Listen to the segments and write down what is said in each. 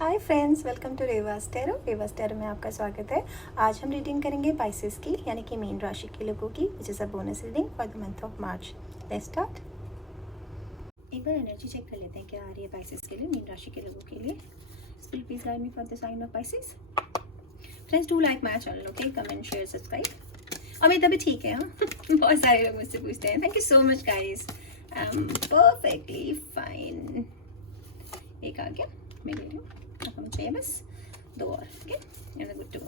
Hi friends, welcome to Revas tarot में आपका स्वागत है। आज हम रीडिंग करेंगे पाइसेस की यानी कि मीन राशि के लोगों की, which is a bonus reading for the month of March. Let's start. एक बार एनर्जी चेक कर लेते हैं क्या आ रही है पाइसेस के लिए, मीन राशि के लोगों के लिए। Spirit please guide me for the sign of Pisces. Friends do like my channel, okay, comment share subscribe. और मेरी तबीयत ठीक है। हाँ बहुत सारे लोग मुझसे पूछते हैं। Thank you so much guys, I am perfectly fine. एक आ गया, मैं ले रही हूँ। अब हमें चाहिए बस दो और, okay, and good to go.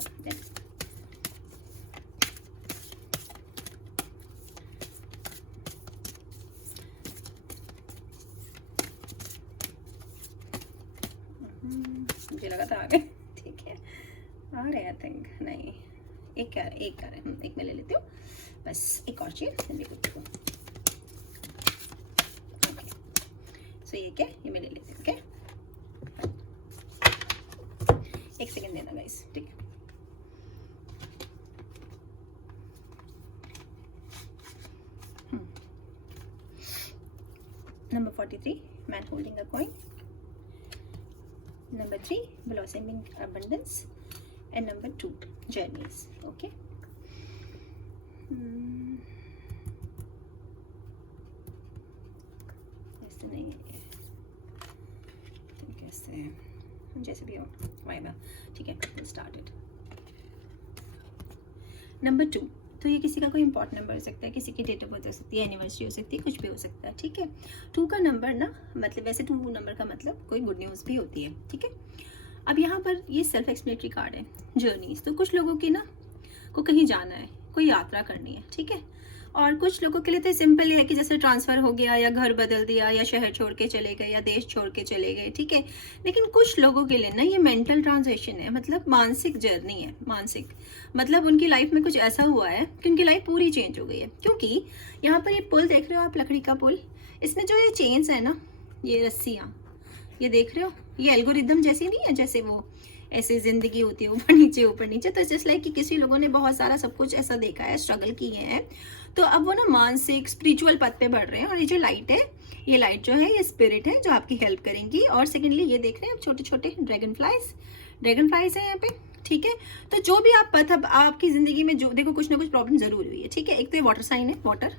मुझे लगा था आ गए, ठीक है, आ रहे आई थिंक। नहीं, एक क्या एक कर रहे, एक मैं ले लेती हूँ बस, एक और चाहिए, and good to go. Okay, so ये क्या, ये मैं ले लेती हूँ। ओके, एक सेकेंड देना गाइस, ठीक है। Number 43, man holding a coin. Number 3, blossoming abundance. And number 2, journeys. Okay. ऐसे नहीं है, कैसे, जैसे भी हो वाइबा, ठीक है। स्टार्टेड। नंबर 2, तो ये किसी का कोई इंपॉर्टेंट नंबर हो सकता है, किसी की डेट ऑफ बर्थ हो सकती है, एनिवर्सरी हो सकती है, कुछ भी हो सकता है, ठीक है। 2 का नंबर ना, मतलब वैसे 2 नंबर का मतलब कोई गुड न्यूज़ भी होती है, ठीक है। अब यहाँ पर ये सेल्फ एक्सप्लेनेटरी कार्ड है, जर्नीज। तो कुछ लोगों की ना को कहीं जाना है, कोई यात्रा करनी है, ठीक है। और कुछ लोगों के लिए तो सिंपल है कि जैसे ट्रांसफ़र हो गया, या घर बदल दिया, या शहर छोड़ के चले गए, या देश छोड़ के चले गए, ठीक है। लेकिन कुछ लोगों के लिए ना ये मेंटल ट्रांजिशन है, मतलब मानसिक जर्नी है। मानसिक मतलब उनकी लाइफ में कुछ ऐसा हुआ है कि उनकी लाइफ पूरी चेंज हो गई है। क्योंकि यहाँ पर ये पुल देख रहे हो आप, लकड़ी का पुल, इसमें जो ये चेन्स है ना, ये रस्सियाँ, ये देख रहे हो, ये एल्गोरिदम जैसी नहीं है, जैसे वो ऐसे जिंदगी होती है ऊपर नीचे। तो जस्ट लाइक कि किसी लोगों ने बहुत सारा सब कुछ ऐसा देखा है, स्ट्रगल किए हैं, तो अब वो ना मानसिक स्पिरिचुअल पथ पे बढ़ रहे हैं। और ये जो लाइट है, ये लाइट जो है, ये स्पिरिट है जो आपकी हेल्प करेंगी। और सेकेंडली ये देख रहे हैं छोटे छोटे ड्रैगन फ्लाइज है यहाँ पे, ठीक है। तो जो भी आप पथ अब आपकी जिंदगी में जो देखो, कुछ ना कुछ प्रॉब्लम जरूर हुई है, ठीक है। एक तो ये वाटर साइन है, वाटर,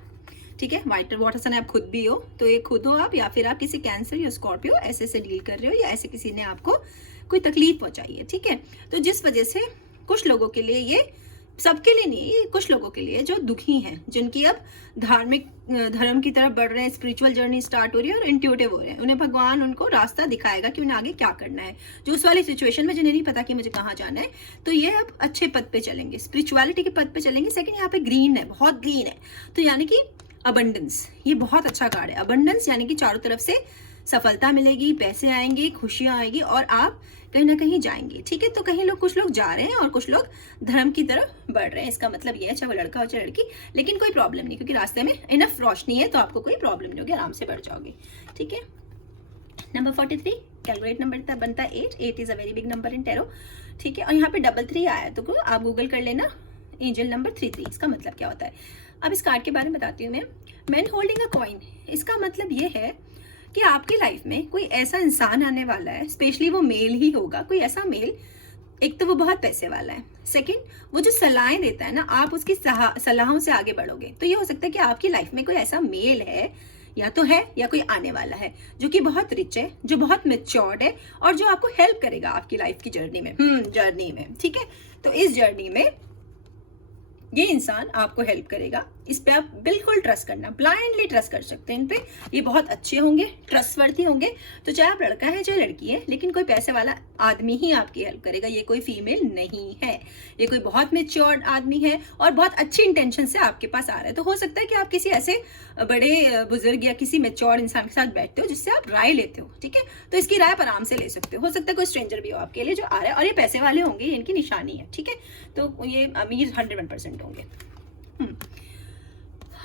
ठीक है, वाटर साइन आप खुद भी हो, तो ये खुद हो आप, या फिर आप किसी कैंसर या स्कॉर्पियो ऐसे से डील कर रहे हो, या ऐसे किसी ने आपको कोई तकलीफ पहुंचाई है, ठीक है। तो जिस वजह से कुछ लोगों के लिए, ये सबके लिए नहीं, ये कुछ लोगों के लिए जो दुखी हैं, जिनकी अब धार्मिक धर्म की तरफ बढ़ रहे हैं, स्पिरिचुअल जर्नी स्टार्ट हो रही है और इंट्यूटिव हो रहे हैं, उन्हें भगवान उनको रास्ता दिखाएगा कि उन्हें आगे क्या करना है। जो उस वाली सिचुएशन में जिन्हें नहीं पता कि मुझे कहाँ जाना है, तो ये अब अच्छे पद पे चलेंगे, स्पिरिचुअलिटी के पद पे चलेंगे। सेकंड, यहाँ पे ग्रीन है, बहुत ग्रीन है, तो यानी कि अबंडेंस, ये बहुत अच्छा कार्ड है। अबंडेंस यानी कि चारों तरफ से सफलता मिलेगी, पैसे आएंगे, खुशियां आएगी, और आप कहीं ना कहीं जाएंगे, ठीक है। तो कहीं लोग, कुछ लोग जा रहे हैं और कुछ लोग धर्म की तरफ बढ़ रहे हैं। इसका मतलब ये है, चाहे वो लड़का हो चाहे लड़की, लेकिन कोई प्रॉब्लम नहीं, क्योंकि रास्ते में इनफ रोशनी है, तो आपको कोई प्रॉब्लम नहीं होगी, आराम से बढ़ जाओगे, ठीक है। नंबर 43, कैलकुलेट नंबर बनता है 8 is a very big number in tarot, ठीक है। और यहाँ पे 3 आया, तो आप गूगल कर लेना एंजल नंबर 33, इसका मतलब क्या होता है। अब इस कार्ड के बारे में बताती हूँ मैं। मैन होल्डिंग अ कॉइन, इसका मतलब ये है कि आपकी लाइफ में कोई ऐसा इंसान आने वाला है, स्पेशली वो मेल ही होगा, कोई ऐसा मेल, एक तो वो बहुत पैसे वाला है, सेकंड वो जो सलाहें देता है ना, आप उसकी सलाहों से आगे बढ़ोगे। तो ये हो सकता है कि आपकी लाइफ में कोई ऐसा मेल है, या तो है या कोई आने वाला है, जो कि बहुत रिच है, जो बहुत मेच्योर्ड है, और जो आपको हेल्प करेगा आपकी लाइफ की जर्नी में, ठीक है। तो इस जर्नी में ये इंसान आपको हेल्प करेगा, इस पे आप बिल्कुल ट्रस्ट करना, ब्लाइंडली ट्रस्ट कर सकते हैं इन पे। ये बहुत अच्छे होंगे, ट्रस्टवर्दी होंगे। तो चाहे आप लड़का है चाहे लड़की है, लेकिन कोई पैसे वाला आदमी ही आपकी हेल्प करेगा, ये कोई फीमेल नहीं है, ये कोई बहुत मेच्योर्ड आदमी है और बहुत अच्छी इंटेंशन से आपके पास आ रहा है। तो हो सकता है कि आप किसी ऐसे बड़े बुजुर्ग या किसी मेच्योर्ड इंसान के साथ बैठते हो जिससे आप राय लेते हो, ठीक है। तो इसकी राय आप आराम से ले सकते हो सकता है कोई स्ट्रेंजर भी हो आपके लिए जो आ रहा है, और ये पैसे वाले होंगे, ये इनकी निशानी है, ठीक है। तो ये अमीर 100% होंगे।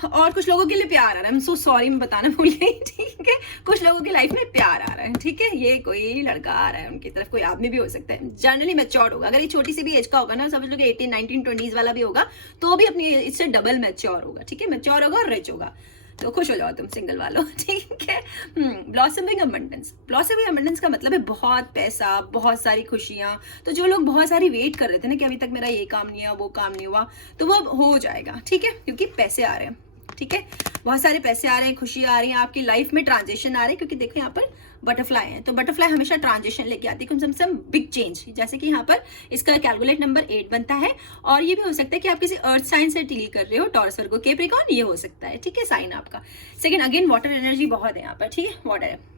और कुछ लोगों के लिए प्यार आ रहा है, I'm so sorry, मैं बताना भूल गई, ठीक है। कुछ लोगों की लाइफ में प्यार आ रहा है, ठीक है। ये कोई लड़का आ रहा है उनकी तरफ, कोई आदमी भी हो सकता है, जनरली मैच्योर होगा। अगर ये छोटी सी भी एज का होगा ना, समझ लो कि 18, 19, 20s वाला भी होगा, तो भी अपनी इससे डबल मैच्योर होगा, ठीक है। मैच्योर होगा और रिच होगा, तो खुश हो जाओ तुम सिंगल वालों, ठीक है। ब्लॉसमिंग अबंडेंस, ब्लॉसमिंग अबंडेंस का मतलब है बहुत पैसा, बहुत सारी खुशियाँ। तो जो लोग बहुत सारी वेट कर रहे थे ना कि अभी तक मेरा ये काम नहीं हुआ, वो काम नहीं हुआ, तो वो अब हो जाएगा, ठीक है, क्योंकि पैसे आ रहे हैं, ठीक है, बहुत सारे पैसे आ रहे हैं, खुशी आ रही है, आपकी लाइफ में ट्रांजिशन आ रहे हैं, क्योंकि देखो यहाँ पर बटरफ्लाई है, तो बटरफ्लाई हमेशा ट्रांजिशन लेके आती है, सम बिग चेंज। जैसे कि यहाँ पर इसका कैलकुलेट नंबर 8 बनता है, और ये भी हो सकता है कि आप किसी अर्थ साइन से डील कर रहे हो, टॉरस वर्गो कैप्रिकॉर्न, ये हो सकता है, ठीक है, साइन आपका। सेकंड, अगेन वाटर एनर्जी बहुत है यहाँ पर, ठीक है, वाटर है।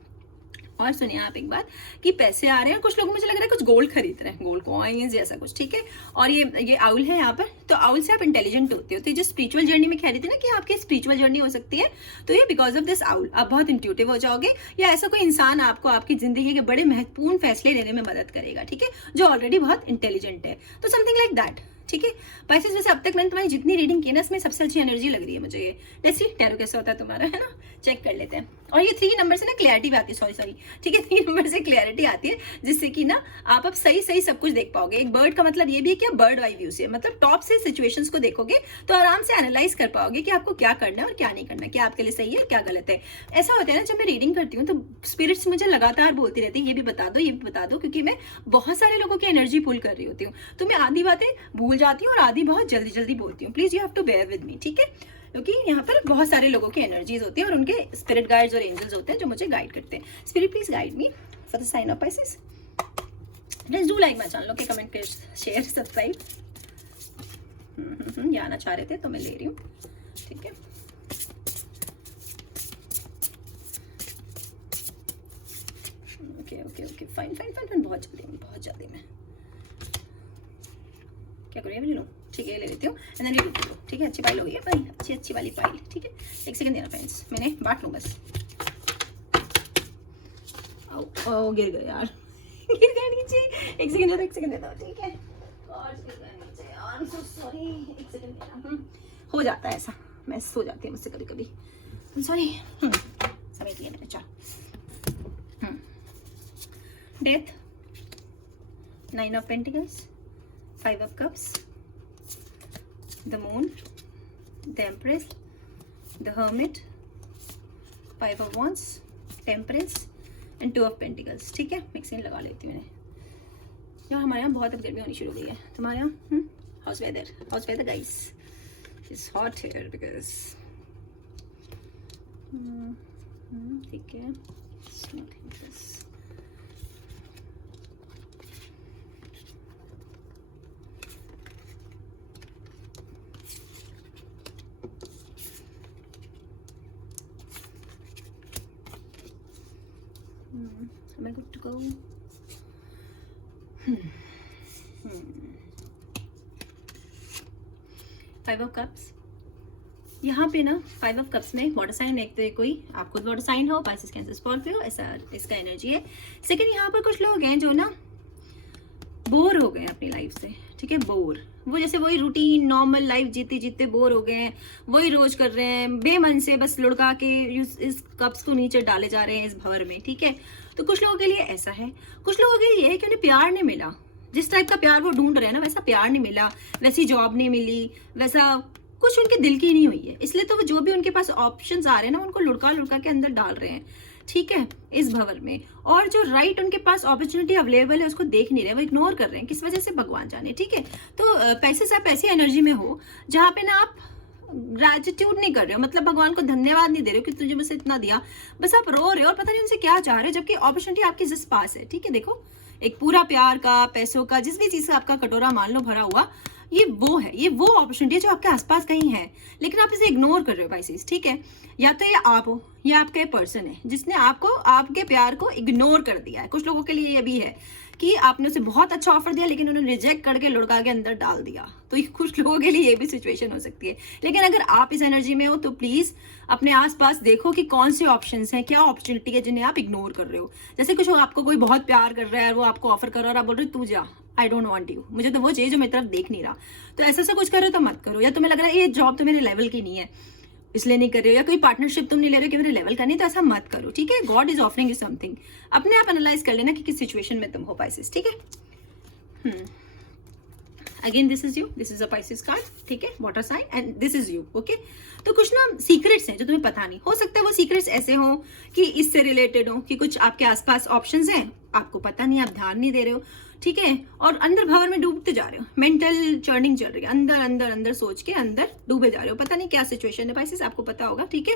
और सुनिए आप एक बात कि पैसे आ रहे हैं, कुछ लोग मुझे लग रहा है कुछ गोल्ड खरीद रहे हैं, गोल्ड कॉइन्स जैसा कुछ, ठीक है। और ये आउल है यहाँ पर, तो आउल से आप इंटेलिजेंट होते हो। तो जो स्पिरिचुअल जर्नी में कह रही थी ना कि आपकी स्पिरिचुअल जर्नी हो सकती है, तो ये बिकॉज ऑफ दिस आउल आप बहुत इंट्यूटिव हो जाओगे, या ऐसा कोई इंसान आपको आपकी जिंदगी के बड़े महत्वपूर्ण फैसले लेने में मदद करेगा, ठीक है, जो ऑलरेडी बहुत इंटेलिजेंट है। तो समथिंग लाइक दैट, ठीक है। पाइसेस वैसे अब तक मैंने तुम्हारी जितनी रीडिंग की ना, इसमें सबसे अच्छी एनर्जी लग रही है मुझे ये। जैसे टैरो कैसा होता है तुम्हारा, है ना, चेक कर लेते हैं। और ये 3 नंबर से ना क्लैरिटी भी आती है, सॉरी, ठीक है, 3 नंबर से क्लैरिटी आती है, जिससे कि ना आप अब सही सब कुछ देख पाओगे। एक बर्ड का मतलब ये भी है कि बर्ड आई व्यू से, मतलब टॉप से सिचुएशंस को देखोगे तो आराम से एनालाइज कर पाओगे कि आपको क्या करना है और क्या नहीं करना, क्या आपके लिए सही है, क्या गलत है। ऐसा होता है ना, जब मैं रीडिंग करती हूँ तो स्पिरिट्स मुझे लगातार बोलती रहती है, ये भी बता दो, ये भी बता दो, क्योंकि मैं बहुत सारे लोगों की एनर्जी पुल कर रही होती हूँ, तो मैं आधी बातें भूल जाती हूँ और आधी बहुत जल्दी बोलती हूँ। Please you have to bear with me, ठीक है, क्योंकि यहाँ पर बहुत सारे लोगों की एनर्जीज होती है और उनके स्पिरिट गाइड्स और एंजल्स होते हैं जो मुझे गाइड करते हैं। Spirit please guide me for the sign of Pisces. Please do like my channel, okay, comment कर, शेयर, सब्सक्राइब। ये आना चाह रहे थे तो मैं ले रही हूँ, ठीक है। ओके, फाइन, बहुत जल्दी में क्या करूँ, ये भी ले लूँ, ठीक है, ले लेती हूँ, एंड देन ये लो, ठीक है, अच्छी पाइल हो गई है भाई, अच्छी वाली पाइल, ठीक है। एक सेकंड देना फ्रेंड्स, मैंने बांट लूँ बस। ओ गिर गए यार, गिर गए नीचे, एक सेकंड दे दो, ठीक है, और गिर गए नीचे यार, आई एम सो सॉरी, एक सेकंड देना। हो जाता है ऐसा, मैं सो जाती हूँ मुझसे कभी, सॉरी। समेट लिया मैंने, चलो। Death, 9 of pentacles, 5 of cups, the moon, the empress, the hermit, 5 of wands, temperance and 2 of pentacles, ठीक है। मिक्सिंग लगा लेती हूँ इन्हें। यार हमारे यहाँ बहुत अब गर्मी होनी शुरू हो गई है, तुम्हारे यहाँ how's weather guys is hot here because, ठीक है, am I good to go? Five of Cups, यहाँ पे ना 5 of Cups में वाटर साइन, एक तो कोई आप खुद वाटर साइन हो, पाइसेस, कैंसर, स्कॉर्पियो, ऐसा इसका एनर्जी है। सेकंड, यहाँ पर कुछ लोग हैं जो ना बोर हो गए अपनी लाइफ से, ठीक है, बोर, वो जैसे वही रूटीन नॉर्मल लाइफ जीते बोर हो गए हैं, वही रोज कर रहे हैं, बेमन से बस लुढ़का के इस कप्स को नीचे डाले जा रहे हैं इस भंवर में, ठीक है। तो कुछ लोगों के लिए ऐसा है, कुछ लोगों के लिए ये है कि उन्हें प्यार नहीं मिला, जिस टाइप का प्यार वो ढूंढ रहे हैं ना वैसा प्यार नहीं मिला, वैसी जॉब नहीं मिली, वैसा कुछ उनके दिल की नहीं हुई है, इसलिए तो वो जो भी उनके पास ऑप्शंस आ रहे हैं ना उनको लुढ़का के अंदर डाल रहे हैं, ठीक है, इस भंवर में। और जो राइट उनके पास अपॉर्चुनिटी अवेलेबल है उसको देख नहीं रहे, वो इग्नोर कर रहे हैं, किस वजह से भगवान जाने, ठीक है। तो पैसे आप ऐसी एनर्जी में हो जहाँ पे ना आप ग्रेटिट्यूड नहीं कर रहे हो, मतलब भगवान को धन्यवाद नहीं दे रहे हो कि तुझे मुझसे इतना दिया, बस आप रो रहे हो और पता नहीं उनसे क्या चाह रहे हो, जबकि अपॉर्चुनिटी आपके जिस पास है, ठीक है। देखो एक पूरा प्यार का, पैसों का, जिस भी चीज से आपका कटोरा मान लो भरा हुआ, ये वो अपॉर्चुनिटी है जो आपके आसपास कहीं है, लेकिन आप इसे इग्नोर कर रहे हो पाइसेस, ठीक है। या तो ये आप हो या आपका पर्सन है जिसने आपको आपके प्यार को इग्नोर कर दिया है। कुछ लोगों के लिए ये भी है कि आपने उसे बहुत अच्छा ऑफर दिया लेकिन उन्होंने रिजेक्ट करके लुढ़का के अंदर डाल दिया, तो कुछ लोगों के लिए ये भी सिचुएशन हो सकती है। लेकिन अगर आप इस एनर्जी में हो तो प्लीज अपने आसपास देखो कि कौन से ऑप्शंस हैं, क्या अपॉर्चुनिटी है जिन्हें आप इग्नोर कर रहे हो। जैसे कुछ आपको कोई बहुत प्यार कर रहा है और वो आपको ऑफर कर रहा है और आप बोल रहे हो तू जा, आई डोंट वांट यू, मुझे तो वो चाहिए जो मेरी तरफ देख नहीं रहा, तो ऐसा कुछ कर रहे हो तो मत करो। या तुम्हें लग रहा है ये जॉब तो मेरे लेवल की नहीं है इसलिए नहीं कर रहे हो, या कोई पार्टनरशिप तुम नहीं ले रहे हो कि मेरे लेवल का नहीं, तो ऐसा मत करो, ठीक है। God is offering you something, अपने आप एनालाइज कर लेना कि किस सिचुएशन में तुम हो पाइसेस, ठीक है। Again this is you, this is a Pisces card, ठीक है, water sign, and this is you, okay. तो कुछ ना सीक्रेट्स हैं जो तुम्हें पता नहीं, हो सकता है वो सीक्रेट्स ऐसे हो कि इससे रिलेटेड हो, कि कुछ आपके आसपास ऑप्शंस हैं, आपको पता नहीं, आप ध्यान नहीं दे रहे हो, ठीक है, और अंदर भंवर में डूबते जा रहे हो, मेंटल चर्निंग चल रही है, अंदर अंदर अंदर सोच के अंदर डूबे जा रहे हो, पता नहीं क्या सिचुएशन है पाइसेस, आपको पता होगा, ठीक है।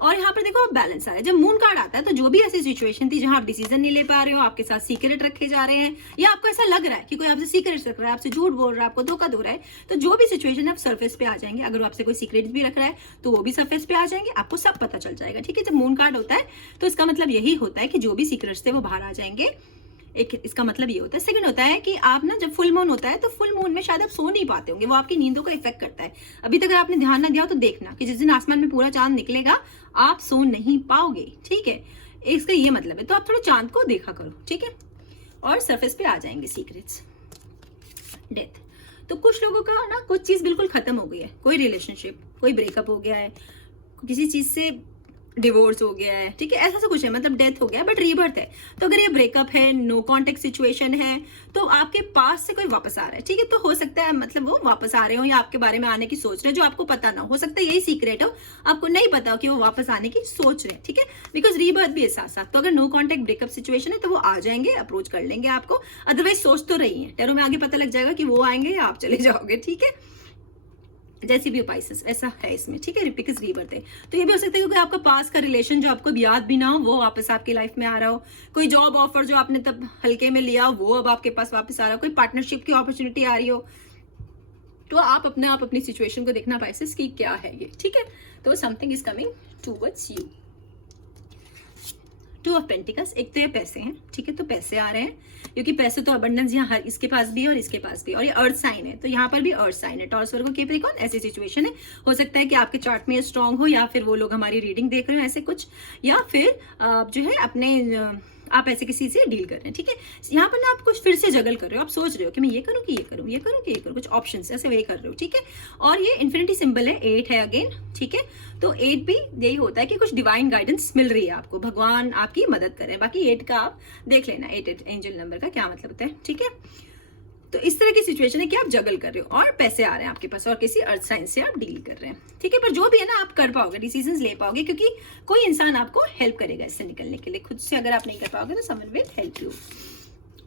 और यहाँ पर देखो बैलेंस आ रहा है। जब मून कार्ड आता है तो जो भी ऐसी सिचुएशन थी जहां आप डिसीजन नहीं ले पा रहे हो, आपके साथ सीक्रेट रखे जा रहे हैं, या आपको ऐसा लग रहा है कि कोई आपसे सीक्रेट रख रहा है, आपसे झूठ बोल रहा है, आपको धोखा दे रहा है, तो जो भी सिचुएशन है आप सरफेस पे आ जाएंगे। अगर आपसे कोई सीक्रेट भी रख रहा है तो वो भी सरफेस पे आ जाएंगे, आपको सब पता चल जाएगा, ठीक है। जब मून कार्ड होता है तो इसका मतलब यही होता है कि जो भी सीक्रेट्स थे वो बाहर आ जाएंगे। एक इसका मतलब ये होता है। सेकंड होता है कि आप ना जब फुल मून होता है तो फुल मून में शायद आप सो नहीं पाते होंगे, वो आपकी नींदों का इफेक्ट करता है। अभी तक अगर आपने ध्यान ना दिया हो तो देखना कि जिस दिन आसमान में पूरा चांद निकलेगा आप सो नहीं पाओगे, ठीक है, इसका ये मतलब है। तो आप थोड़ा चांद को देखा करो, ठीक है, और सरफेस पे आ जाएंगे सीक्रेट्स। डेथ, तो कुछ लोगों का ना कुछ चीज बिल्कुल खत्म हो गई है, कोई रिलेशनशिप, कोई ब्रेकअप हो गया है, किसी चीज से डिवोर्स हो गया है, ठीक है, ऐसा सा कुछ है, मतलब डेथ हो गया बट रीबर्थ है। तो अगर ये ब्रेकअप है, नो कॉन्टेक्ट सिचुएशन है, तो आपके पास से कोई वापस आ रहा है, ठीक है। तो हो सकता है मतलब वो वापस आ रहे हो या आपके बारे में आने की सोच रहे हैं जो आपको पता ना हो सकता है यही सीक्रेट हो, आपको नहीं पता हो कि वो वापस आने की सोच रहे हैं, ठीक है, बिकॉज रीबर्थ भी है साथ साथ। तो अगर नो कॉन्टेक्ट ब्रेकअप सिचुएशन है तो वो आ जाएंगे, अप्रोच कर लेंगे आपको, अदरवाइज सोच तो रही है, टैरो में आगे पता लग जाएगा कि वो आएंगे या आप चले जाओगे, ठीक है, जैसे भी पाइसेस ऐसा है इसमें, ठीक है, बिकॉज रीबर्थ है। तो ये भी हो सकता है कि आपका पास का रिलेशन जो आपको याद भी ना हो वो वापस आपकी लाइफ में आ रहा हो, कोई जॉब ऑफर जो आपने तब हल्के में लिया वो अब आपके पास वापस आ रहा हो, कोई पार्टनरशिप की अपॉर्चुनिटी आ रही हो। तो आप अपनी सिचुएशन को देखना पाइसेस की क्या है ये, ठीक है। तो something is coming towards you. Two of pentacles, एक तो ये पैसे हैं, ठीक है, तो पैसे आ रहे हैं क्योंकि पैसे तो अबंडेंस यहाँ हर इसके पास भी है और इसके पास भी, और ये अर्थ साइन है तो यहाँ पर भी अर्थ साइन है। टॉरस वर्गो कैप्रिकॉर्न ऐसी सिचुएशन है, हो सकता है कि आपके चार्ट में स्ट्रांग हो या फिर वो लोग हमारी रीडिंग देख रहे हो ऐसे कुछ, या फिर जो है अपने आप ऐसे किसी से डील कर रहे हैं, ठीक है। यहाँ पर ना आप कुछ फिर से जगल कर रहे हो, आप सोच रहे हो कि मैं ये करूँ कि ये करूँ, ये करूँ कि ये करूँ, कुछ ऑप्शंस ऐसे वही कर रहे हो, ठीक है। और ये इन्फिनिटी सिंबल है, 8 है अगेन, ठीक है। तो 8 भी यही होता है कि कुछ डिवाइन गाइडेंस मिल रही है आपको, भगवान आपकी मदद कर रहे हैं। बाकी 8 का आप देख लेना, 8 एंजल नंबर का क्या मतलब होता है, ठीक है। तो इस तरह की सिचुएशन है कि आप जगल कर रहे हो और पैसे आ रहे हैं आपके पास और किसी अर्थ साइन से आप डील कर रहे हैं, ठीक है। पर जो भी है ना आप कर पाओगे, डिसीजंस ले पाओगे, क्योंकि कोई इंसान आपको हेल्प करेगा इससे निकलने के लिए। खुद से अगर आप नहीं कर पाओगे तो someone will help you.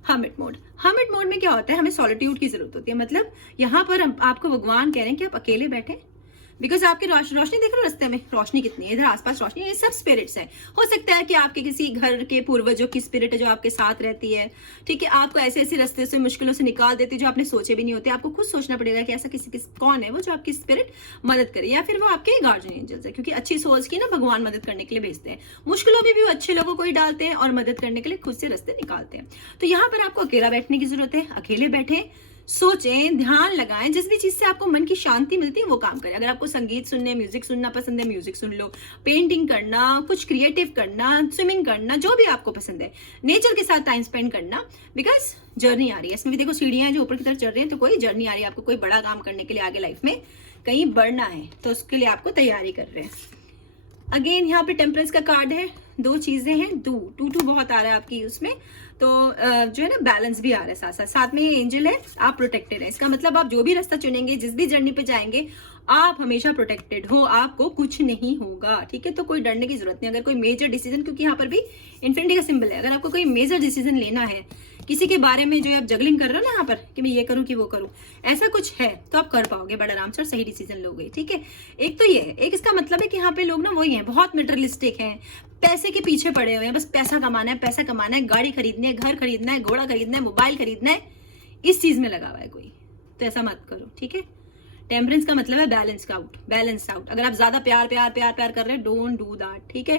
Hermit mode, hermit mode में क्या होता है, हमें सॉलिट्यूड की जरूरत होती है, मतलब यहाँ पर आपको भगवान कह रहे हैं कि आप अकेले बैठे, बिकॉज आपकी रोशनी देख रहे हो रास्ते में, रोशनी कितनी है, इधर आसपास रोशनी है, ये सब स्पिरिट्स हैं। हो सकता है कि आपके किसी घर के पूर्वजों की स्पिरिट है जो आपके साथ रहती है, ठीक है, आपको ऐसे ऐसे रास्ते से मुश्किलों से निकाल देती है जो आपने सोचे भी नहीं होते। आपको खुद सोचना पड़ेगा कि ऐसा कौन है वो जो आपकी स्पिरिट मदद करे, या फिर वो आपके गार्जियन एंजल्स है, क्योंकि अच्छी सोच की ना भगवान मदद करने के लिए भेजते हैं, मुश्किलों में भी वो अच्छे लोगों को ही डालते हैं और मदद करने के लिए खुद से रास्ते निकालते हैं। तो यहाँ पर आपको अकेला बैठने की जरूरत है, अकेले बैठे, सोचें, ध्यान लगाएं, जिस भी चीज से आपको मन की शांति मिलती है वो काम करें। अगर आपको संगीत सुनने, म्यूजिक सुनना पसंद है, म्यूजिक सुन लो, पेंटिंग करना, कुछ क्रिएटिव करना, स्विमिंग करना, जो भी आपको पसंद है, नेचर के साथ टाइम स्पेंड करना, बिकॉज जर्नी आ रही है। इसमें भी देखो सीढ़ियां जो ऊपर की तरफ चढ़ रही हैं, तो कोई जर्नी आ रही है, आपको कोई बड़ा काम करने के लिए आगे लाइफ में कहीं बढ़ना है, तो उसके लिए आपको तैयारी कर रहे हैं। अगेन यहाँ पे टेम्परेंस का कार्ड है, 2 चीजें हैं, टू बहुत आ रहा है आपकी उसमें, तो जो है ना बैलेंस भी आ रहा है साथ साथ, साथ में ये एंजल है, आप प्रोटेक्टेड है। इसका मतलब आप जो भी रास्ता चुनेंगे, जिस भी जर्नी पे जाएंगे, आप हमेशा प्रोटेक्टेड हो, आपको कुछ नहीं होगा, ठीक है। तो कोई डरने की जरूरत नहीं। अगर कोई मेजर डिसीजन, क्योंकि यहाँ पर भी इन्फिनिटी का सिंबल है, अगर आपको कोई मेजर डिसीजन लेना है किसी के बारे में, जो आप जगलिंग कर रहे हो ना यहाँ पर कि मैं ये करूँ कि वो करूँ, ऐसा कुछ है तो आप कर पाओगे बड़ा आराम से और सही डिसीजन लोगे, ठीक है। एक तो ये है, एक इसका मतलब है कि यहाँ पे लोग ना वही हैं, बहुत मटेरियलिस्टिक हैं, पैसे के पीछे पड़े हुए हैं, बस पैसा कमाना है, पैसा कमाना है, गाड़ी खरीदनी है, घर खरीदना है, घोड़ा खरीदना है, मोबाइल खरीदना है, इस चीज में लगा हुआ है कोई, तो ऐसा मत करो, ठीक है। टेम्परेंस का मतलब है बैलेंस आउट। अगर आप ज्यादा प्यार कर रहे हैं, डोंट डू दैट, ठीक है।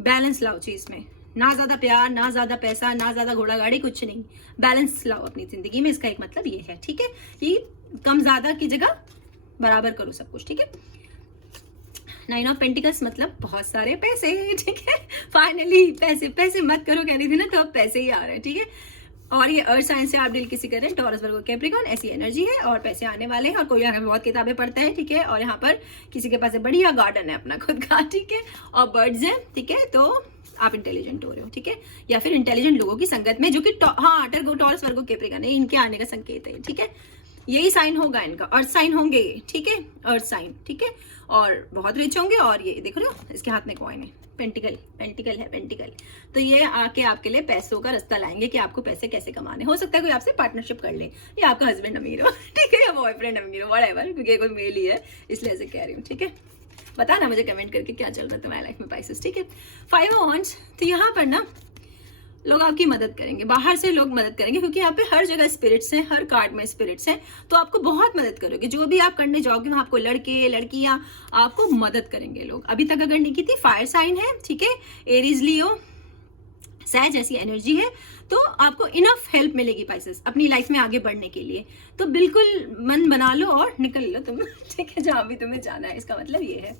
बैलेंस लाओ चीज में, ना ज्यादा प्यार, ना ज्यादा पैसा, ना ज्यादा घोड़ा गाड़ी, कुछ नहीं, बैलेंस लाओ अपनी जिंदगी में। इसका एक मतलब ये है, ठीक है, कि कम ज्यादा की जगह बराबर करो सब कुछ, ठीक है। 9 ऑफ पेंटिकल्स मतलब बहुत सारे पैसे, ठीक है। फाइनली पैसे मत करो कह रही थी ना, तो अब पैसे ही आ रहे हैं, ठीक है। और ये अर्थ साइन से आप डील किसी कर रहे हैं, टॉरस वर्गो कैप्रिकॉर्न, ऐसी एनर्जी है और पैसे आने वाले हैं, और कोई यहाँ बहुत किताबें पढ़ता है, ठीक है, और यहाँ पर किसी के पास बढ़िया गार्डन है अपना खुद का, ठीक है, और बर्ड्स हैं, ठीक है। तो आप इंटेलिजेंट हो रहे हो, ठीक है, या फिर इंटेलिजेंट लोगों की संगत में, जो कि टॉरस वर्गो कैप्रिकॉर्न है, इनके आने का संकेत है, ठीक है। यही साइन होगा इनका, अर्थ साइन होंगे ये, ठीक है, अर्थ साइन, ठीक है, और बहुत रिच होंगे। और ये देखो ना, इसके हाथ में कॉइन है, पेंटिकल, पेंटिकल है, पेंटिकल। तो ये आके आपके लिए पैसों का रास्ता लाएंगे कि आपको पैसे कैसे कमाने। हो सकता है कोई आपसे पार्टनरशिप कर ले, या आपका हस्बैंड अमीर हो, ठीक है, या बॉयफ्रेंड अमीर हो, व्हाटएवर, क्योंकि कोई मेल ही है इसलिए ऐसे कह रही हूँ, ठीक है। बताना मुझे कमेंट करके क्या चल रहा है तुम्हारी लाइफ में पाइसेस, ठीक है। 5 ऑफ वांड्स, तो यहाँ पर ना लोग आपकी मदद करेंगे, बाहर से लोग मदद करेंगे, क्योंकि यहाँ पे हर जगह स्पिरिट्स हैं, हर कार्ड में स्पिरिट्स हैं, तो आपको बहुत मदद करोगे। जो भी आप करने जाओगे वहाँ आपको लड़के लड़कियाँ आपको मदद करेंगे लोग। अभी तक अगर नहीं की थी, फायर साइन है, ठीक है, एरीज लियो सह जैसी एनर्जी है, तो आपको इनफ हेल्प मिलेगी पाइसेस अपनी लाइफ में आगे बढ़ने के लिए। तो बिल्कुल मन बना लो और निकल लो तुम, ठीक है, जहाँ भी तुम्हें जाना है। इसका मतलब ये है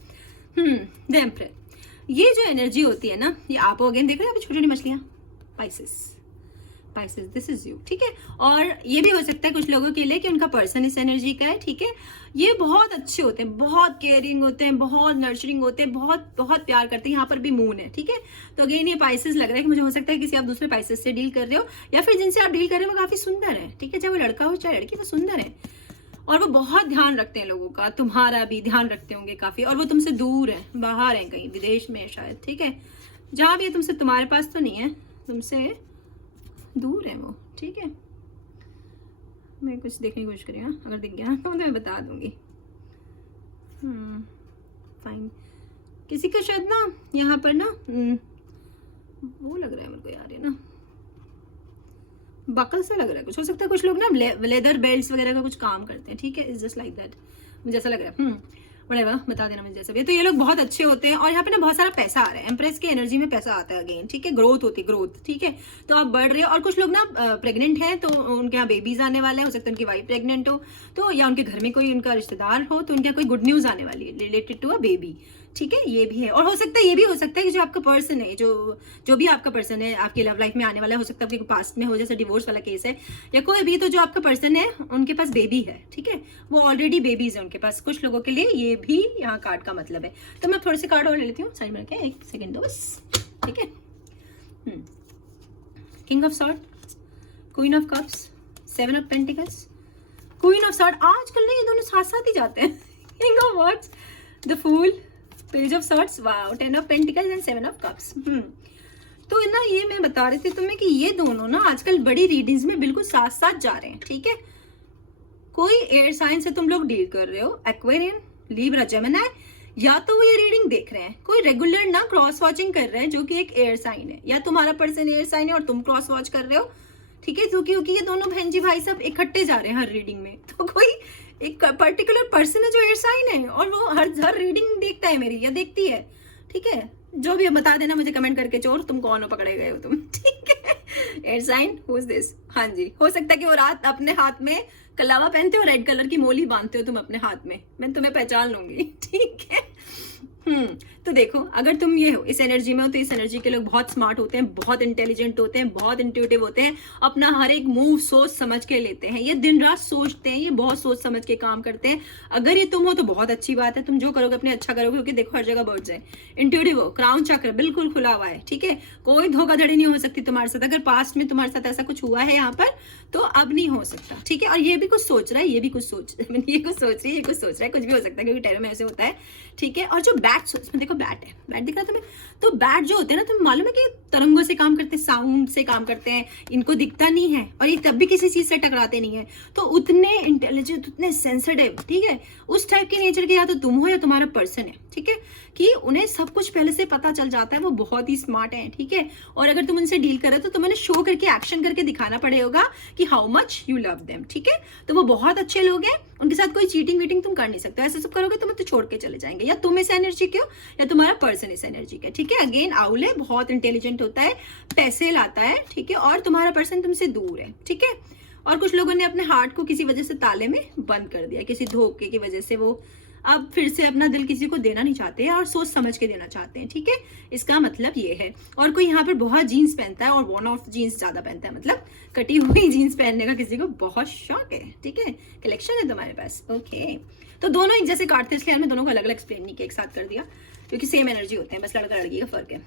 द एम्परर। ये जो एनर्जी होती है ना, ये आप हो गए, देख रहे हैं छोटी छोटी मछलियाँ, Pisces, Pisces, this is you, ठीक है। और ये भी हो सकता है कुछ लोगों के लिए कि उनका पर्सन इस एनर्जी का है, ठीक है। ये बहुत अच्छे होते हैं, बहुत केयरिंग होते हैं, बहुत नर्चरिंग होते हैं, बहुत बहुत प्यार करते हैं। यहाँ पर भी मून है, ठीक है। तो अगेन ये पाइसेस लग रहा है कि मुझे हो सकता है किसी आप दूसरे पाइसेस से डील कर रहे हो, या फिर जिनसे आप डील कर रहे हो वो काफी सुंदर है, ठीक है, चाहे वो लड़का हो चाहे लड़की, वो सुंदर है और वो बहुत ध्यान रखते हैं लोगों का, तुम्हारा भी ध्यान रखते होंगे काफी। और वो तुमसे दूर है, बाहर है, कहीं विदेश में है शायद, ठीक है, जहाँ भी है तुमसे, तुम्हारे पास तो नहीं है, तुमसे दूर है वो, ठीक है। मैं कुछ देखने की कोशिश करी, हाँ, अगर दिख गया तो मैं बता दूंगी। फाइन। किसी का शायद ना यहाँ पर ना वो लग रहा है मेरे को यार, ये ना बकल सा लग रहा है कुछ। हो सकता है कुछ लोग ना लेदर बेल्ट्स वगैरह का कुछ काम करते हैं, ठीक है, इट्स जस्ट लाइक दैट, मुझे ऐसा लग रहा है। बड़े बता देना मुझे जैसा भी। तो ये लोग बहुत अच्छे होते हैं और यहाँ पे ना बहुत सारा पैसा आ रहा है, एम्प्रेस की एनर्जी में पैसा आता है अगेन, ठीक है, ग्रोथ होती है, ग्रोथ, ठीक है। तो आप बढ़ रहे हो। और कुछ लोग ना प्रेग्नेंट हैं, तो उनके यहाँ बेबीज आने वाला है, हो सकता है उनकी वाइफ प्रेग्नेंट हो, तो या उनके घर में कोई उनका रिश्तेदार हो, तो उनके यहाँ कोई गुड न्यूज आने वाली है रिलेटेड टू अ बेबी, ठीक है, ये भी है। और हो सकता है ये भी हो सकता है कि जो आपका पर्सन है, जो भी आपका पर्सन है आपकी लव लाइफ में आने वाला है, हो सकता है आपके पास्ट में हो, जैसे डिवोर्स वाला केस है या कोई भी, तो जो आपका पर्सन है उनके पास बेबी है, ठीक है, वो ऑलरेडी बेबीज है उनके पास। कुछ लोगों के लिए ये भी यहाँ कार्ड का मतलब है। तो मैं थोड़े से कार्ड और ले लेती हूँ, साइड में रखें, एक सेकेंड दो बस, ठीक है। King of sword, queen of cups, 7 of pentacles, queen of sword. आजकल ना ये दोनों साथ साथ ही जाते हैं। King of wands, the fool, page of swords, wow, 10 of pentacles and 7 of cups. तो ना ये मैं बता रही थी तुम्हें कि ये दोनों ना आजकल बड़ी रीडिंग्स में बिल्कुल साथ साथ जा रहे हैं, ठीक है। कोई एयर साइन से तुम लोग डील कर रहे हो, एक्वेरियन, लिब्रा, जेमिनी, या तो वो ये रीडिंग देख रहे हैं, कोई रेगुलर ना क्रॉस वॉचिंग कर रहे हैं जो कि एक एयर साइन है, या तुम्हारा पर्सन एयर साइन है और तुम क्रॉस वॉच कर रहे हो, ठीक है। क्योंकि ये दोनों बहन जी भाई सब इकट्ठे जा रहे हैं हर रीडिंग में। तो कोई एक पर्टिकुलर पर्सन है जो एयर साइन है और वो हर रीडिंग देखता है मेरी या देखती है, ठीक है। जो भी बता देना मुझे कमेंट करके, चोर तुम कौन हो, पकड़े गए हो तुम, ठीक है। Air sign, who is this? हाँ जी, हो सकता है कि वो रात अपने हाथ में कलावा पहनते हो, रेड कलर की मोली बांधते हो तुम अपने हाथ में, मैं तुम्हें पहचान लूंगी, ठीक है। तो देखो, अगर तुम ये हो, इस एनर्जी में हो, तो इस एनर्जी के लोग बहुत स्मार्ट होते हैं, बहुत इंटेलिजेंट होते हैं, बहुत इंट्यूटिव होते हैं, अपना हर एक मूव सोच समझ के लेते हैं, ये दिन रात सोचते हैं, ये बहुत सोच समझ के काम करते हैं। अगर ये तुम हो तो बहुत अच्छी बात है, तुम जो करोगे अपने अच्छा करोगे, क्योंकि देखो हर जगह बर्ड्स है। इंट्यूटिव हो, क्राउन चक्र बिल्कुल खुला हुआ है, ठीक है, कोई धोखाधड़ी नहीं हो सकती तुम्हारे साथ। अगर पास्ट में तुम्हारे साथ ऐसा कुछ हुआ है यहाँ पर, तो अब नहीं हो सकता, ठीक है। और ये भी कुछ सोच रहा है, ये भी कुछ सोच रही है, ये कुछ सोच रही है, ये कुछ सोच रहा है, कुछ भी हो सकता है, क्योंकि टैरो में ऐसे होता है, ठीक है। और जो बैट, देखो बैट है, बैट दिख रहा है तुम्हें, तो बैट जो होते हैं ना, तुम्हें मालूम है कि तरंगों से काम करते हैं, साउंड से काम करते हैं, इनको दिखता नहीं है और ये तब भी किसी चीज से टकराते नहीं है। तो उतने इंटेलिजेंट, उतने सेंसिटिव, ठीक है, उस टाइप के नेचर के या तो तुम हो या तुम्हारा पर्सन है, ठीक है, कि उन्हें सब कुछ पहले से पता चल जाता है, वो बहुत ही स्मार्ट है, ठीक है। और अगर तुम उनसे डील करो तो तुम्हें शो करके, एक्शन करके दिखाना पड़ेगा कि how much you love them, ठीक है। तो वो बहुत अच्छे लोग हैं, उनके साथ कोई चीटिंग वीटिंग तुम कर नहीं सकते। ऐसे सब करोगे तुम्हें तो छोड़ के चले जाएंगे, या तुम इस एनर्जी के हो या तुम्हारा पर्सन इस एनर्जी का, ठीक है। अगेन आउल है, बहुत इंटेलिजेंट होता है, पैसे लाता है, ठीक है, और तुम्हारा पर्सन तुमसे दूर है, ठीक है। और कुछ लोगों ने अपने हार्ट को किसी वजह से ताले में बंद कर दिया, किसी धोखे की वजह से वो अब फिर से अपना दिल किसी को देना नहीं चाहते हैं और सोच समझ के देना चाहते हैं, ठीक है। इसका मतलब ये है। और कोई यहाँ पर बहुत जीन्स पहनता है और वन ऑफ जीन्स ज्यादा पहनता है, मतलब कटी हुई जीन्स पहनने का किसी को बहुत शौक है, ठीक है, कलेक्शन है तुम्हारे पास, ओके। तो दोनों एक जैसे कार्ड थे, इसलिए हमने दोनों को अलग अलग एक्सप्लेन नहीं किया, एक साथ कर दिया, क्योंकि सेम एनर्जी होते हैं, बस लड़का लड़की का फर्क है।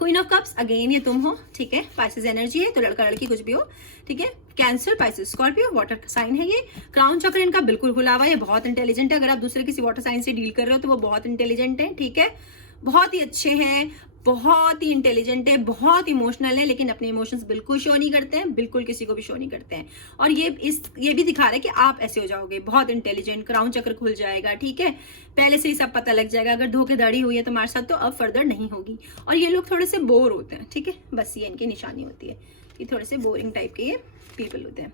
क्वीन ऑफ कप्स, अगेन ये तुम हो, ठीक है, पाइसेस एनर्जी है, तो लड़का लड़की कुछ भी हो, ठीक है। Cancer, Pisces, Scorpio, water sign है ये। क्राउन चक्र इनका बिल्कुल खुला हुआ है, ये बहुत इंटेलिजेंट है। अगर आप दूसरे किसी वाटर साइन से डील कर रहे हो तो वो बहुत इंटेलिजेंट है, ठीक है, बहुत ही अच्छे हैं, बहुत ही इंटेलिजेंट है, बहुत इमोशनल है, लेकिन अपने इमोशंस बिल्कुल शो नहीं करते हैं, बिल्कुल किसी को भी शो नहीं करते हैं। और ये भी दिखा रहा है कि आप ऐसे हो जाओगे, बहुत इंटेलिजेंट, क्राउन चक्र खुल जाएगा, ठीक है, पहले से ही सब पता लग जाएगा। अगर धोखेधड़ी हुई है तुम्हारे साथ तो अब फर्दर नहीं होगी। और ये लोग थोड़े से बोर होते हैं, ठीक है, बस ये इनकी निशानी होती है कि थोड़े से बोरिंग टाइप के ये पीपल होते हैं।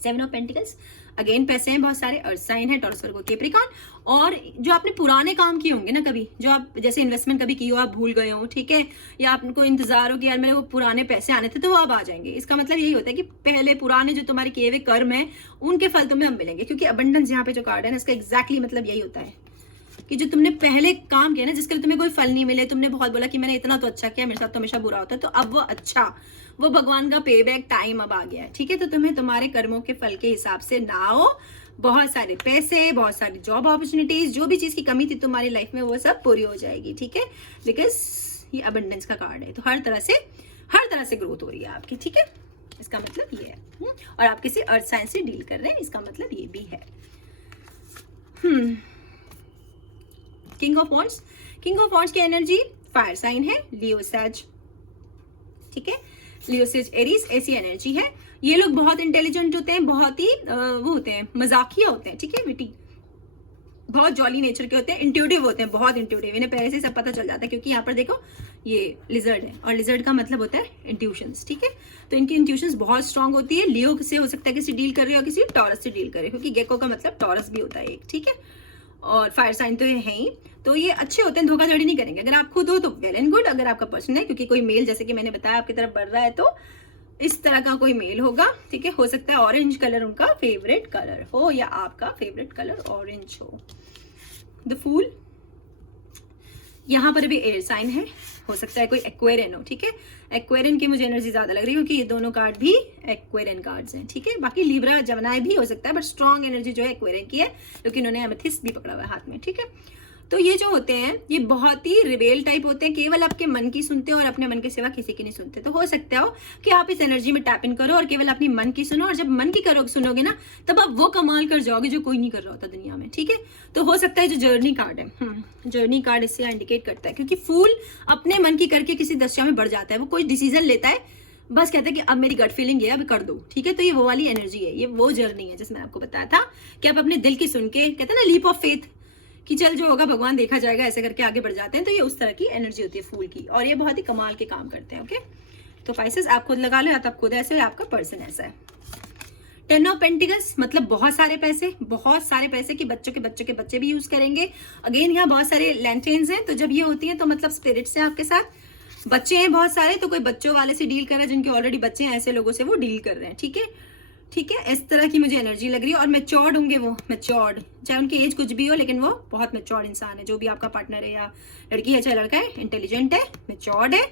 7 ऑफ पेंटिकल्स, अगेन पैसे हैं बहुत सारे, अर्थ साइन है, टॉरस, वर्गो, कैप्रिकॉर्न। और जो आपने पुराने काम किए होंगे ना कभी, जो आप जैसे इन्वेस्टमेंट कभी की हो, आप भूल गए हो, ठीक है, या आपको इंतजार हो कि यार मेरे वो पुराने पैसे आने थे, तो वो अब आ जाएंगे। इसका मतलब यही होता है कि पहले पुराने जो तुम्हारे किए हुए कर्म है उनके फल तुम्हें अब मिलेंगे, क्योंकि अबंडेंस यहाँ पे जो कार्ड है ना, इसका एग्जैक्टली मतलब यही होता है कि जो तुमने पहले काम किया ना, जिसके लिए तुम्हें कोई फल नहीं मिले, तुमने बहुत बोला कि मैंने इतना तो अच्छा किया, मेरे साथ तो हमेशा बुरा होता है, तो अब वो अच्छा, वो भगवान का पे बैक टाइम अब आ गया है, ठीक है। तो तुम्हें तुम्हारे कर्मों के फल के हिसाब से नाओ, बहुत सारे पैसे, बहुत सारी जॉब अपॉर्चुनिटीज, जो भी चीज की कमी थी तुम्हारी लाइफ में वो सब पूरी हो जाएगी, ठीक है, बिकॉज ये अबंडेंस का कार्ड है। तो हर तरह से ग्रोथ हो रही है आपकी, ठीक है, इसका मतलब ये है। और आप किसी अर्थ साइंस से डील कर रहे हैं, इसका मतलब ये भी है। King of wands, king of wands की एनर्जी फायर साइन है, लियो सेज, ठीक है, लियो सेज एरीज, ऐसी एनर्जी है। ये लोग बहुत इंटेलिजेंट होते हैं, बहुत ही वो होते हैं, मजाकिया होते हैं, ठीक है, विटी, बहुत जॉली नेचर के होते हैं, इंट्यूटिव होते हैं, बहुत इंट्यूटिव, इन्हें पहले से सब पता चल जाता है, क्योंकि यहाँ पर देखो ये लिजर्ड है, और लिजर्ड का मतलब होता है इंट्यूशंस, ठीक है, तो इनकी इंट्यूशंस बहुत स्ट्रांग होती है। लियो से हो सकता है किसी डील कर रहे हो, किसी टॉरस से डील कर रहे हो, क्योंकि गेको का मतलब टॉरस भी होता है एक, ठीक है, और फायर साइन तो ये है ही, तो ये अच्छे होते हैं, धोखाधड़ी नहीं करेंगे। अगर आप खुद हो तो वेल एंड गुड, अगर आपका पर्सन है, क्योंकि कोई मेल जैसे कि मैंने बताया आपकी तरफ बढ़ रहा है, तो इस तरह का कोई मेल होगा, ठीक है, हो सकता है ऑरेंज कलर उनका फेवरेट कलर हो, या आपका फेवरेट कलर ऑरेंज हो। द फूल, यहाँ पर भी एयर साइन है, हो सकता है कोई एक्वेरियन हो, ठीक है, एक्वेरियन की मुझे एनर्जी ज्यादा लग रही है, क्योंकि ये दोनों कार्ड भी एक्वेरियन कार्ड्स हैं, ठीक है, बाकी लिब्रा, जमनाई भी हो सकता है, बट स्ट्रॉन्ग एनर्जी जो है एक्वेरियन की है, क्योंकि उन्होंने एमेथिस्ट भी पकड़ा हुआ है हाथ में, ठीक है। तो ये जो होते हैं ये बहुत ही रिबेल टाइप होते हैं, केवल आपके मन की सुनते हो और अपने मन के सिवा किसी की नहीं सुनते। तो हो सकता हो कि आप इस एनर्जी में टैप इन करो और केवल अपनी मन की सुनो, और जब मन की सुनोगे ना, तब आप वो कमाल कर जाओगे जो कोई नहीं कर रहा होता दुनिया में, ठीक है। तो हो सकता है जो जर्नी कार्ड है, जर्नी कार्ड इससे इंडिकेट करता है, क्योंकि फूल अपने मन की करके किसी दशा में बढ़ जाता है, वो कोई डिसीजन लेता है, बस कहता है कि अब मेरी गट फीलिंग है, अब कर दो, ठीक है। तो ये वो वाली एनर्जी है, ये वो जर्नी है जिसमें आपको बताया था कि आप अपने दिल की सुन के, कहते हैं ना लीप ऑफ फेथ, कि चल जो होगा भगवान देखा जाएगा, ऐसे करके आगे बढ़ जाते हैं। तो ये उस तरह की एनर्जी होती है फूल की, और ये बहुत ही कमाल के काम करते हैं, ओके। तो पाइसेस आप खुद लगा लो, या तो आप खुद ऐसे, आपका पर्सन ऐसा है। 10 ऑफ पेंटिकल्स मतलब बहुत सारे पैसे कि बच्चों के बच्चे भी यूज करेंगे। अगेन यहाँ बहुत सारे लैंटेन्स हैं, तो जब ये होती है तो मतलब स्पिरिट्स हैं आपके साथ, बच्चे हैं बहुत सारे, तो कोई बच्चों वाले से डील कर रहा है, जिनके ऑलरेडी बच्चे हैं, ऐसे लोगों से वो डील कर रहे हैं, ठीक है, ठीक है, इस तरह की मुझे एनर्जी लग रही है। और मैच्योर्ड होंगे वो, मैच्योर्ड, चाहे उनकी एज कुछ भी हो, लेकिन वो बहुत मैच्योर्ड इंसान है, जो भी आपका पार्टनर है, या लड़की है चाहे लड़का है, इंटेलिजेंट है, मैच्योर्ड है,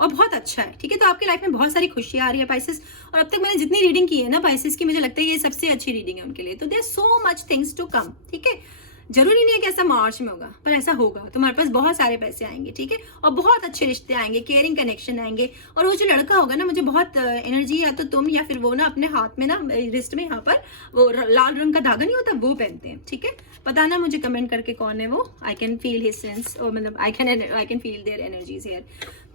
और बहुत अच्छा है, ठीक है। तो आपकी लाइफ में बहुत सारी खुशियां आ रही है पाइसेस, और अब तक मैंने जितनी रीडिंग की है ना पाइसेस की, मुझे लगता है ये सबसे अच्छी रीडिंग है उनके लिए। तो there so much things to come, ठीक है, जरूरी नहीं है कि ऐसा मार्च में होगा, पर ऐसा होगा, तुम्हारे पास बहुत सारे पैसे आएंगे, ठीक है, और बहुत अच्छे रिश्ते आएंगे, केयरिंग कनेक्शन आएंगे। और वो जो लड़का होगा ना, मुझे बहुत एनर्जी, या तो तुम या फिर वो ना अपने हाथ में ना, रिस्ट में यहाँ पर वो लाल रंग का धागा नहीं होता, वो पहनते हैं, ठीक है। बताना मुझे कमेंट करके कौन है वो, I can feel his sense, और मतलब I can feel their energies here,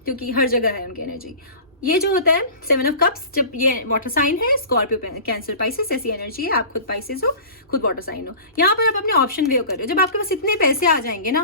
क्योंकि हर जगह है उनकी एनर्जी। ये जो होता है 7 ऑफ कप्स, जब ये वाटर साइन है, स्कॉर्पियो, कैंसर, पाइसेस, ऐसी एनर्जी है, आप खुद पाइसेस हो, खुद वाटर साइन हो। यहाँ पर आप अपने ऑप्शन वे कर रहे हो, जब आपके पास इतने पैसे आ जाएंगे ना,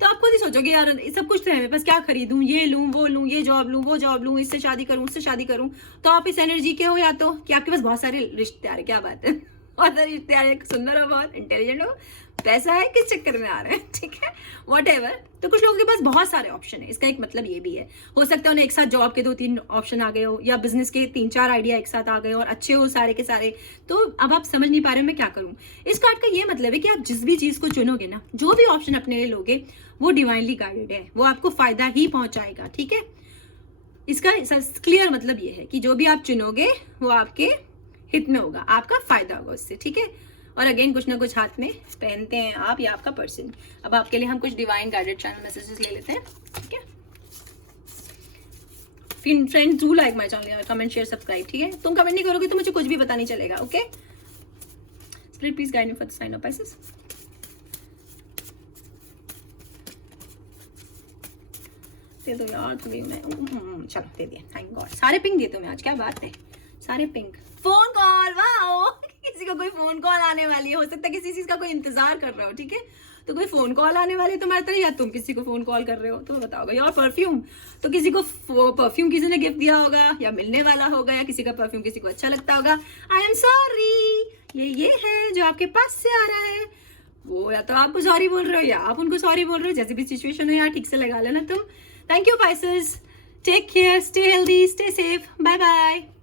तो आप खुद ही सोचोगे यार सब कुछ तो है मेरे पास, क्या खरीदूं, ये लूं, वो लूं, ये जॉब लूं, वो जॉब लूं, इससे शादी करूं, उससे शादी करूं। तो आप इस एनर्जी के हो, या तो कि आपके पास बहुत सारे रिश्ते आ रहे, क्या बात है, बहुत सारे रिश्ते आ रहे, सुंदर हो, बहुत इंटेलिजेंट हो, पैसा है, किस चक्कर में आ रहे हैं, ठीक है, व्हाटएवर। तो कुछ लोगों के पास बहुत सारे ऑप्शन है, इसका एक मतलब ये भी है, हो सकता है उन्हें एक साथ जॉब के 2-3 ऑप्शन आ गए हो, या बिजनेस के 3-4 आइडिया एक साथ आ गए और अच्छे हो सारे के सारे। तो अब आप समझ नहीं पा रहे हो मैं क्या करूं। इस कार्ड का ये मतलब है कि आप जिस भी चीज को चुनोगे ना, जो भी ऑप्शन अपने लिए लोगे, वो डिवाइनली गाइडेड है, वो आपको फायदा ही पहुंचाएगा, ठीक है। इसका क्लियर मतलब ये है कि जो भी आप चुनोगे वो आपके हित में होगा, आपका फायदा होगा उससे, ठीक है। और अगेन कुछ ना कुछ हाथ में पहनते हैं आप या आपका पर्सन। अब आपके लिए हम कुछ डिवाइन गाइडेड चैनल मैसेजेस ले लेते हैं, ठीक है। Friends do like my channel, comment share subscribe, ठीक है। तुम कमेंट नहीं करोगे तो मुझे कुछ भी पता नहीं चलेगा, okay. Spirit please guide me for the sign of pieces. दे दो यार तुम्हें, मैं चलो दे दिया, थैंक गॉड। सारे पिंक दिए तुम्हें आज, क्या बात है, सारे पिंक। फोन कॉल, वाओ, किसी को कोई फोन कॉल आने वाली है, हो सकता है किसी चीज का कोई इंतजार कर रहे हो, ठीक है। तो कोई फोन कॉल आने वाली है तुम्हारे तरह, या तुम किसी को फोन कॉल कर रहे हो, तो बताओगे। यार परफ्यूम, तो किसी को परफ्यूम किसी ने गिफ्ट दिया होगा या मिलने वाला होगा, या किसी का परफ्यूम किसी को अच्छा लगता होगा। आई एम सॉरी, ये है जो आपके पास से आ रहा है, वो या तो आपको सॉरी बोल रहे हो या आप उनको सॉरी बोल रहे हो, जैसे भी सिचुएशन हो यार ठीक से लगा लेना तुम। Thank you Pisces, take care, stay healthy, stay safe, bye bye.